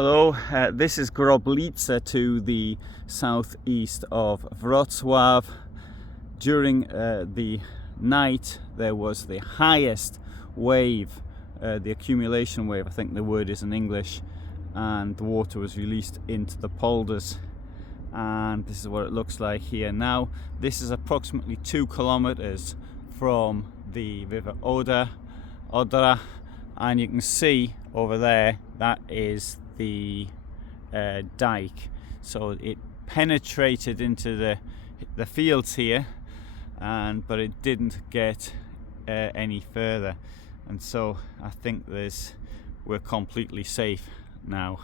Hello, this is Groblice to the southeast of Wrocław. During the night there was the highest wave, the accumulation wave, I think the word is in English, and the water was released into the polders, and this is what it looks like here now. This is approximately 2 kilometers from the river Odra, and you can see over there that is the dyke. So it penetrated into the fields here, but it didn't get any further, and so I think we're completely safe now.